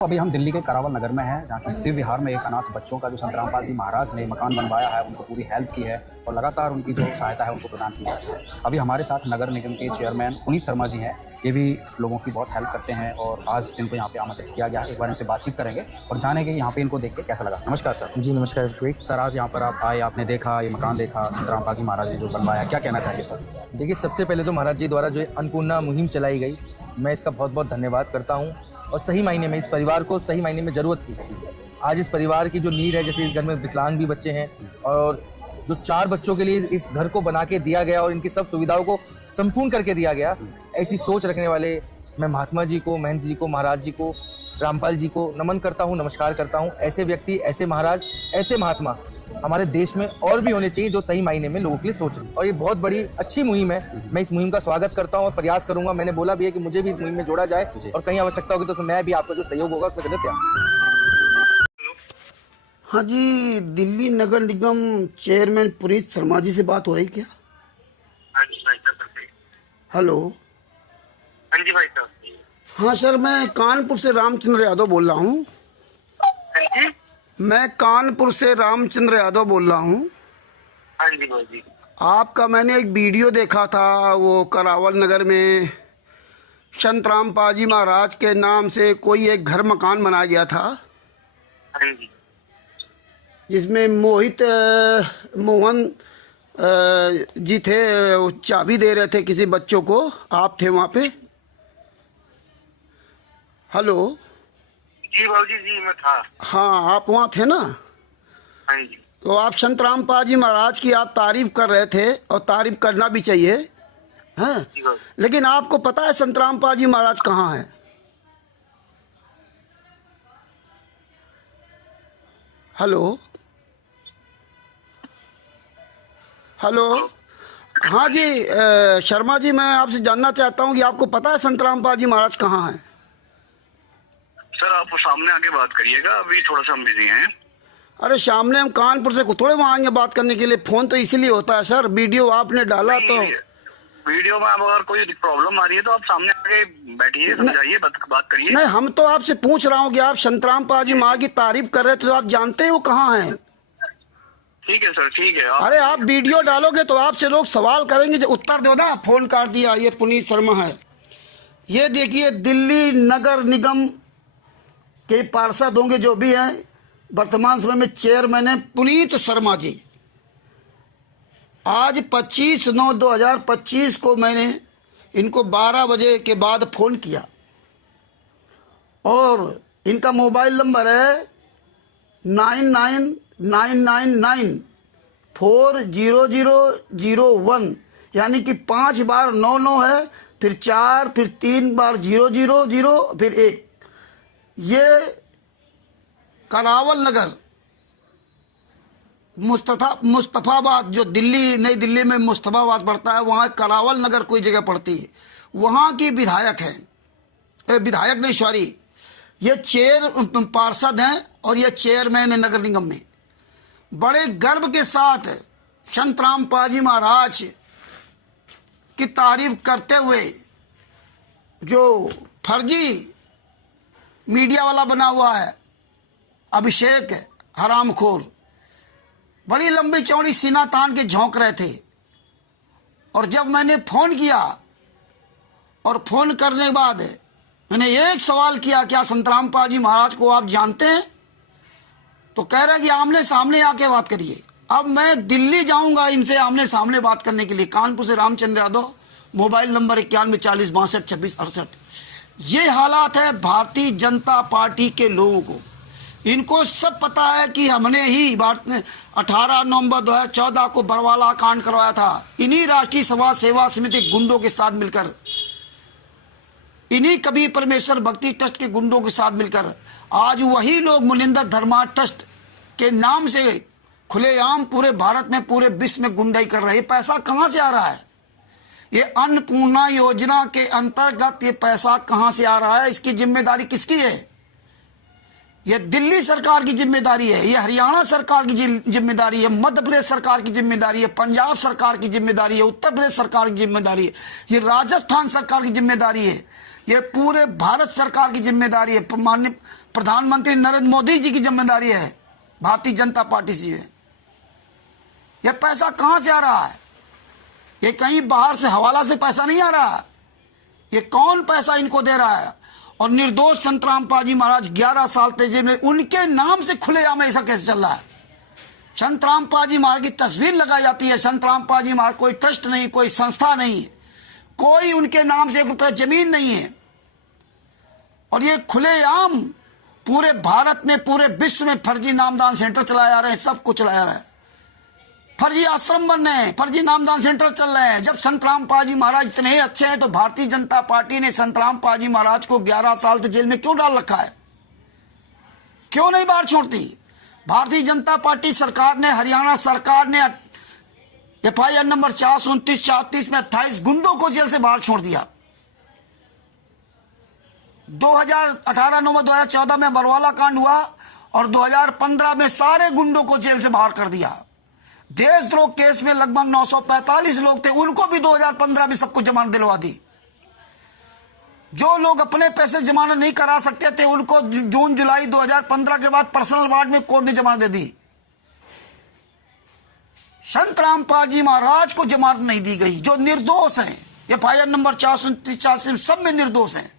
अभी हम दिल्ली के करावल नगर में हैं, जहाँ की शिव विहार में एक अनाथ बच्चों का जो संत रामपाल जी महाराज ने मकान बनवाया है, उनको पूरी हेल्प की है और लगातार उनकी जो सहायता है उनको प्रदान की है। अभी हमारे साथ नगर निगम के चेयरमैन पुनीत शर्मा जी हैं। ये भी लोगों की बहुत हेल्प करते हैं और आज इनको यहाँ पे आमंत्रित किया गया है। एक बार इनसे बातचीत करेंगे और जानेंगे यहाँ पे इनको देख के कैसा लगा। नमस्कार सर। जी नमस्कार श्वेक सर, आज यहाँ पर आप आए, आपने देखा ये मकान, देखा संत रामपाल जी महाराज ने जो बनवाया, क्या कहना चाहिए सर? देखिए, सबसे पहले तो महाराज जी द्वारा जो अन्नपूर्णा मुहिम चलाई गई, मैं इसका बहुत बहुत धन्यवाद करता हूँ। और सही मायने में इस परिवार को सही मायने में ज़रूरत थी। आज इस परिवार की जो नीड है, जैसे इस घर में विकलांग भी बच्चे हैं और जो 4 बच्चों के लिए इस घर को बना के दिया गया और इनकी सब सुविधाओं को संपूर्ण करके दिया गया, ऐसी सोच रखने वाले मैं महात्मा जी को, महंत जी को, महाराज जी को, रामपाल जी को नमन करता हूँ, नमस्कार करता हूँ। ऐसे व्यक्ति, ऐसे महाराज, ऐसे महात्मा हमारे देश में और भी होने चाहिए जो सही मायने में लोगों के लिए सोचें। और ये बहुत बड़ी अच्छी मुहिम है। मैं इस मुहिम का स्वागत करता हूँ और प्रयास करूंगा। मैंने बोला भी है कि मुझे भी इस मुहिम में जोड़ा जाए और कहीं आवश्यकता होगी तो उसमें मैं भी आपका जो सहयोग होगा उसमें देने तैयार। हाँ जी, दिल्ली नगर निगम चेयरमैन पुनीत शर्मा जी से बात हो रही क्या? हाँ जी भाई साहब। हेलो। हाँ जी भाई साहब। हाँ सर, मैं कानपुर से रामचंद्र यादव बोल रहा हूँ। हाँ जी। मैं कानपुर से रामचंद्र यादव बोल रहा हूँ। हाँ जी भाई जी। आपका मैंने एक वीडियो देखा था, वो करावल नगर में संत रामपाल जी महाराज के नाम से कोई एक घर मकान बनाया गया था, हाँ जी। जिसमें मोहन जी थे, वो चाबी दे रहे थे किसी बच्चों को। आप थे वहाँ पे? हेलो। जी बाबूजी जी, मैं था। हाँ, आप वहाँ थे ना? हाँ जी। तो आप संत रामपाल जी महाराज की आप तारीफ कर रहे थे और तारीफ करना भी चाहिए, हैं? जी बाबूजी। लेकिन आपको पता है संत रामपाल जी महाराज कहाँ हैं? हेलो। हेलो। हाँ जी, शर्मा जी, मैं आपसे जानना चाहता हूँ कि आपको पता है संत रामपाल जी महाराज कहाँ हैं? सर, आप सामने आके बात करिएगा, अभी थोड़ा सा हम बिजी हैं। अरे सामने, हम कानपुर से थोड़े वहाँ आएंगे बात करने के लिए। फोन तो इसीलिए होता है सर, वीडियो आपने डाला तो। वीडियो में अगर कोई प्रॉब्लम आ रही है तो आप सामने आके बैठिए, समझाइए, बात करिए। नहीं, हम तो आपसे पूछ रहा हूँ कि आप संत रामपाल जी महाराज की तारीफ कर रहे थे, तो आप जानते हैं वो कहाँ हैं? ठीक है सर, ठीक है। अरे आप वीडियो डालोगे तो आपसे लोग सवाल करेंगे, जो उत्तर दो ना। फोन काट दिया। ये पुनीत शर्मा है। ये देखिए, दिल्ली नगर निगम के पार्षद होंगे जो भी हैं, वर्तमान समय में चेयरमैन है पुनीत शर्मा जी। आज 25/9/2025 को मैंने इनको 12 बजे के बाद फोन किया और इनका मोबाइल नंबर है 9999940001, यानी कि 5 बार 99 है, फिर 4, फिर 3 बार 000, फिर 1। ये करावल नगर मुस्तफाबाद, जो दिल्ली, नई दिल्ली में मुस्तफाबाद पड़ता है, वहाँ करावल नगर कोई जगह पड़ती है, वहाँ की विधायक है। विधायक नहीं, सॉरी, ये पार्षद हैं और ये चेयरमैन है नगर निगम में। बड़े गर्व के साथ संत रामपाल जी महाराज की तारीफ करते हुए जो फर्जी मीडिया वाला बना हुआ है अभिषेक हरामखोर, बड़ी लंबी चौड़ी सीना तान के झोंक रहे थे। और जब मैंने फोन किया और फोन करने के बाद मैंने एक सवाल किया, क्या संत रामपाल जी महाराज को आप जानते हैं? तो कह रहे कि आमने सामने आके बात करिए। अब मैं दिल्ली जाऊंगा इनसे आमने सामने बात करने के लिए। कानपुर से रामचंद्र यादव, मोबाइल नंबर 9140622668। ये हालात है भारतीय जनता पार्टी के लोगों को। इनको सब पता है कि हमने ही 18 नवंबर 2014 को बरवाला कांड करवाया था, इन्हीं राष्ट्रीय समाज सेवा समिति गुंडों के साथ मिलकर, इन्हीं कबीर परमेश्वर भक्ति ट्रस्ट के गुंडों के साथ मिलकर। आज वही लोग मुनिंदर धर्मा ट्रस्ट के नाम से खुलेआम पूरे भारत में, पूरे विश्व में गुंडाई कर रहे हैं। पैसा कहां से आ रहा है? ये अन्नपूर्णा योजना के अंतर्गत ये पैसा कहां से आ रहा है? इसकी जिम्मेदारी किसकी है? ये दिल्ली सरकार की जिम्मेदारी है, ये हरियाणा सरकार की जिम्मेदारी है, मध्य प्रदेश सरकार की जिम्मेदारी है, पंजाब सरकार की जिम्मेदारी है, उत्तर प्रदेश सरकार की जिम्मेदारी है, ये राजस्थान सरकार की जिम्मेदारी है, ये पूरे भारत सरकार की जिम्मेदारी है। माननीय प्रधानमंत्री नरेंद्र मोदी जी की जिम्मेदारी है, भारतीय जनता पार्टी से है। यह पैसा कहां से आ रहा है? ये कहीं बाहर से हवाला से पैसा नहीं आ रहा है। ये कौन पैसा इनको दे रहा है? और निर्दोष संतराम पाजी महाराज 11 साल से जेल में, उनके नाम से खुलेआम ऐसा कैसे चल रहा है? संतराम पाजी महाराज की तस्वीर लगाई जाती है। संतराम पाजी महाराज कोई ट्रस्ट नहीं, कोई संस्था नहीं, कोई उनके नाम से 1 रुपया जमीन नहीं है। और ये खुलेआम पूरे भारत में, पूरे विश्व में फर्जी नामदान सेंटर चलाए जा रहे हैं, सब कुछ चलाया जा रहा है। फर्जी आश्रम बन रहे हैं, फर्जी नामदान सेंटर चल रहे हैं। जब संतराम पाजी महाराज इतने ही अच्छे हैं तो भारतीय जनता पार्टी ने संतराम पाजी महाराज को 11 साल से जेल में क्यों डाल रखा है? क्यों नहीं बाहर छोड़ती? भारतीय जनता पार्टी सरकार ने, हरियाणा सरकार ने FIR नंबर 429-34 में 28 गुंडों को जेल से बाहर छोड़ दिया। 2018 नवंबर 2014 में बरवाला कांड हुआ और 2015 में सारे गुंडों को जेल से बाहर कर दिया। देशद्रोह केस में लगभग 945 लोग थे, उनको भी 2015 में सबको जमानत दिलवा दी। जो लोग अपने पैसे जमानत नहीं करा सकते थे उनको जून जुलाई 2015 के बाद पर्सनल वार्ड में कोर्ट ने जमानत दे दी। संतराम पाजी महाराज को जमानत नहीं दी गई, जो निर्दोष हैं। FIR नंबर 429 सब में निर्दोष हैं।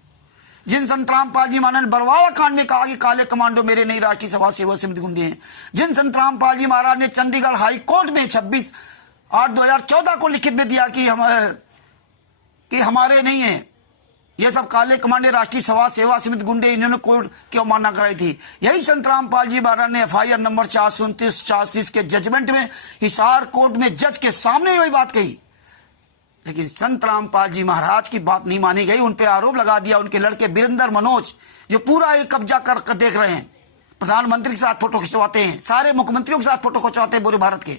जिन संतराम पाजी महाराज ने बरवाला कांड में कहा कि काले कमांडो मेरे नहीं राष्ट्रीय सभा सेवा समिति गुंडे हैं, जिन संतराम पाजी महाराज ने चंडीगढ़ हाई कोर्ट में 26/8/2014 को लिखित में दिया कि हमारे नहीं है, ये सब काले कमांडो राष्ट्रीय सभा सेवा समिति गुंडे, इन्होंने कोर्ट की अवमानना कराई थी। यही संतराम पाजी महाराज ने FIR नंबर 429-34 के जजमेंट में हिसार कोर्ट में जज के सामने वही बात कही। लेकिन संतराम पाजी महाराज की बात नहीं मानी गई। उन पे आरोप लगा दिया। उनके लड़के वीरेंद्र मनोज जो पूरा एक कब्जा कर देख रहे हैं, प्रधानमंत्री के साथ फोटो खिंचवाते हैं, सारे मुख्यमंत्रियों के साथ फोटो खिंचवाते हैं पूरे भारत के।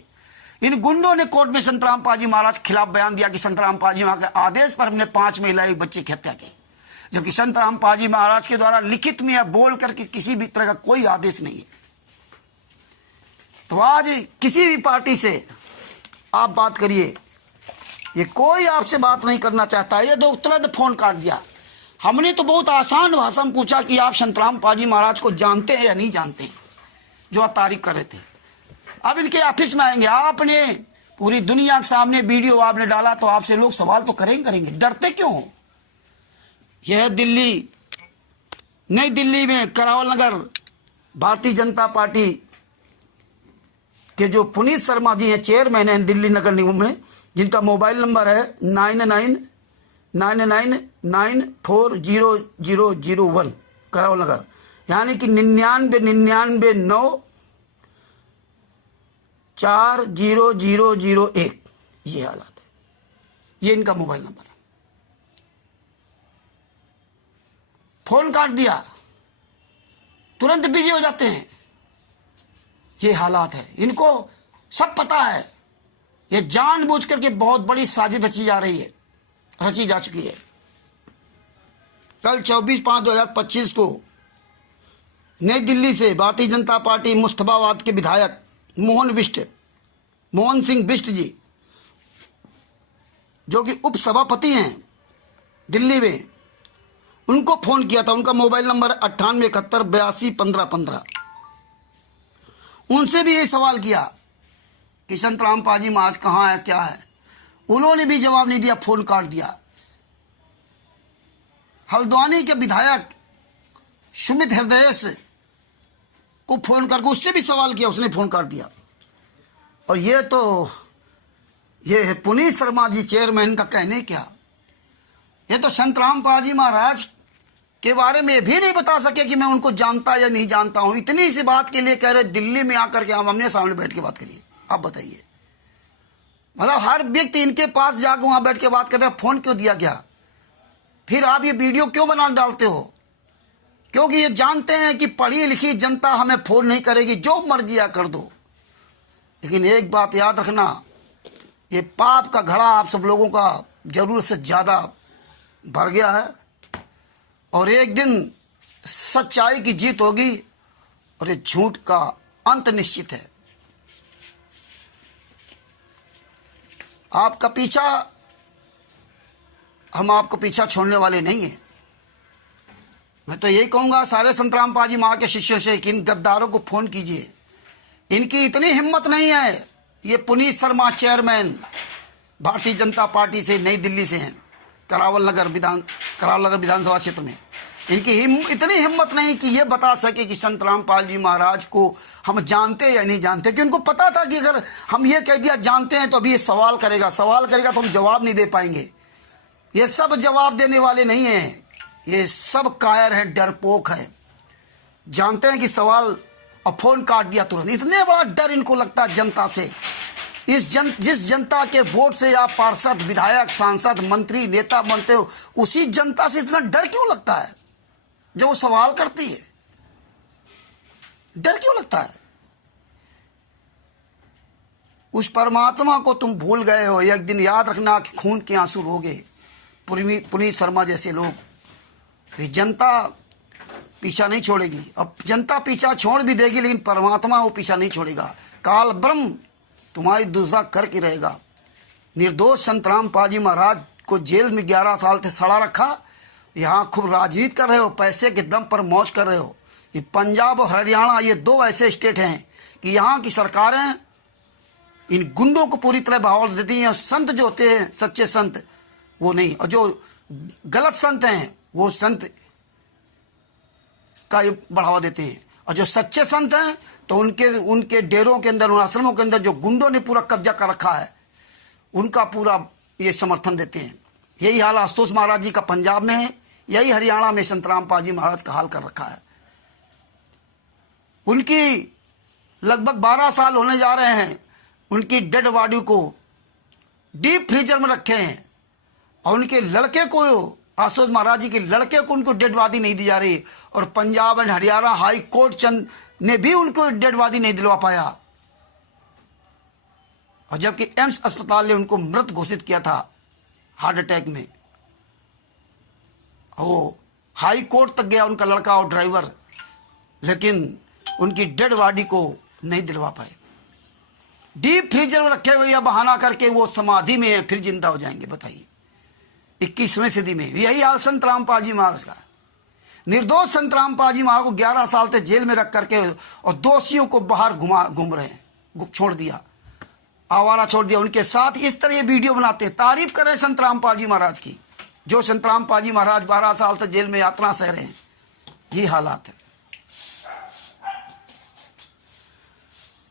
इन गुंडों ने कोर्ट में संतराम पाजी महाराज के खिलाफ बयान दिया कि संतराम पाजी महाराज के आदेश पर हमने 5 महिलाएं बच्चे की हत्या की, जबकि संतराम पाजी महाराज के द्वारा लिखित में या बोल करके किसी भी तरह का कोई आदेश नहीं है। तो आज किसी भी पार्टी से आप बात करिए, ये कोई आपसे बात नहीं करना चाहता। ये तो तुरंत फोन काट दिया। हमने तो बहुत आसान भाषा में पूछा कि आप संतराम पाजी महाराज को जानते हैं या नहीं जानते हैं, जो आप तारीफ कर रहे थे। अब इनके ऑफिस में आएंगे, आपने पूरी दुनिया के सामने वीडियो आपने डाला तो आपसे लोग सवाल तो करेंगे। डरते क्यों हो? यह दिल्ली, नई दिल्ली में करावल नगर भारतीय जनता पार्टी के जो पुनीत शर्मा जी हैं, चेयरमैन हैं दिल्ली नगर निगम में, जिनका मोबाइल नंबर है 9999940001 करावल नगर, यानी कि 9999940001। ये हालात है, ये इनका मोबाइल नंबर है। फोन काट दिया, तुरंत बिजी हो जाते हैं। ये हालात है। इनको सब पता है। ये जानबूझ करके बहुत बड़ी साजिश रची जा चुकी है। कल 24/5/2025 को नई दिल्ली से भारतीय जनता पार्टी मुस्तफाबाद के विधायक मोहन सिंह बिष्ट जी, जो कि उप सभापति हैं दिल्ली में, उनको फोन किया था। उनका मोबाइल नंबर 9871821515। उनसे भी ये सवाल किया कि संतराम पाजी महाराज कहाँ है, क्या है। उन्होंने भी जवाब नहीं दिया, फोन काट दिया। हल्द्वानी के विधायक सुमित हृदय को फोन करके उससे भी सवाल किया, उसने फोन काट दिया। और ये पुनीत शर्मा जी चेयरमैन का कहने क्या, ये तो संतराम पाजी महाराज के बारे में भी नहीं बता सके कि मैं उनको जानता या नहीं जानता हूं। इतनी सी बात के लिए कह रहे दिल्ली में आकर के हम हमने सामने बैठ के बात करिए। आप बताइए, मतलब हर व्यक्ति इनके पास जाकर वहां बैठ के बात करते हैं। फोन क्यों दिया गया? फिर आप ये वीडियो क्यों बना डालते हो? क्योंकि ये जानते हैं कि पढ़ी लिखी जनता हमें फोन नहीं करेगी, जो मर्जी कर दो। लेकिन एक बात याद रखना, ये पाप का घड़ा आप सब लोगों का जरूरत से ज्यादा भर गया है और एक दिन सच्चाई की जीत होगी और ये झूठ का अंत निश्चित है। आपका पीछा, हम आपको पीछा छोड़ने वाले नहीं हैं। मैं तो यही कहूंगा सारे संत रामपाल जी माँ के शिष्यों से कि इन गद्दारों को फोन कीजिए। इनकी इतनी हिम्मत नहीं है। ये पुनीत शर्मा चेयरमैन भारतीय जनता पार्टी से नई दिल्ली से हैं, करावल नगर विधानसभा क्षेत्र में। इनकी इतनी हिम्मत नहीं कि ये बता सके कि संत रामपाल जी महाराज को हम जानते या नहीं जानते, कि उनको पता था कि अगर हम ये कह दिया जानते हैं तो अभी ये सवाल करेगा तो हम जवाब नहीं दे पाएंगे। ये सब जवाब देने वाले नहीं हैं, ये सब कायर है, डरपोक है। जानते हैं कि सवाल और फोन काट दिया तुरंत। इतने बड़ा डर इनको लगता है जनता से। जिस जनता के वोट से आप पार्षद, विधायक, सांसद, मंत्री, नेता बनते हो, उसी जनता से इतना डर क्यों लगता है जब वो सवाल करती है? डर क्यों लगता है? उस परमात्मा को तुम भूल गए हो। एक दिन याद रखना कि खून के आंसू रोगे। पुनीत शर्मा जैसे लोग, जनता पीछा नहीं छोड़ेगी। अब जनता पीछा छोड़ भी देगी लेकिन परमात्मा वो पीछा नहीं छोड़ेगा। काल ब्रह्म तुम्हारी दुर्दशा करके रहेगा। निर्दोष संत रामपाल जी महाराज को जेल में 11 साल से सड़ा रखा। यहाँ खूब राजनीति कर रहे हो, पैसे के दम पर मौज कर रहे हो। ये पंजाब और हरियाणा, ये 2 ऐसे स्टेट हैं कि यहाँ की सरकारें इन गुंडों को पूरी तरह बढ़ावा देती हैं। संत जो होते हैं सच्चे संत वो नहीं, और जो गलत संत हैं वो संत का बढ़ावा देते हैं। और जो सच्चे संत हैं तो उनके डेरों के अंदर, उन आश्रमों के अंदर जो गुंडों ने पूरा कब्जा कर रखा है उनका पूरा ये समर्थन देते हैं। यही हाल आशुतोष महाराज जी का पंजाब में है, यही हरियाणा में संत रामपाल जी महाराज का हाल कर रखा है। उनकी लगभग 12 साल होने जा रहे हैं। उनकी डेड बॉडी को डीप फ्रीजर में रखे हैं और उनके लड़के को, आशुतोष महाराज जी के लड़के को उनको डेड बॉडी नहीं दी जा रही। और Punjab and Haryana high court ने भी उनको डेड बॉडी नहीं दिलवा पाया। और जबकि एम्स अस्पताल ने उनको मृत घोषित किया था हार्ट अटैक में। वो हाई कोर्ट तक गया उनका लड़का और ड्राइवर, लेकिन उनकी डेड बॉडी को नहीं दिलवा पाए। डीप फ्रीजर में रखे हुए या बहाना करके वो समाधि में है, फिर जिंदा हो जाएंगे। बताइए 21वीं सदी में यही हाल संत रामपाल जी महाराज का। निर्दोष संत रामपाल जी महाराज को 11 साल तक जेल में रख करके और दोषियों को बाहर घूम रहे हैं, छोड़ दिया, आवारा छोड़ दिया। उनके साथ इस तरह ये वीडियो बनाते, तारीफ कर रहे हैं संत रामपाल जी महाराज की। जो संत रामपाल जी महाराज 12 साल तक जेल में यातना सह रहे हैं। ये हालात है।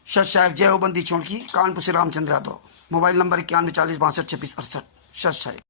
सत साहेब जय हो बंदी छोड़ की, कानपुर से रामचंद्र यादव। Mobile number 91 40 62 26 68। सत साहेब।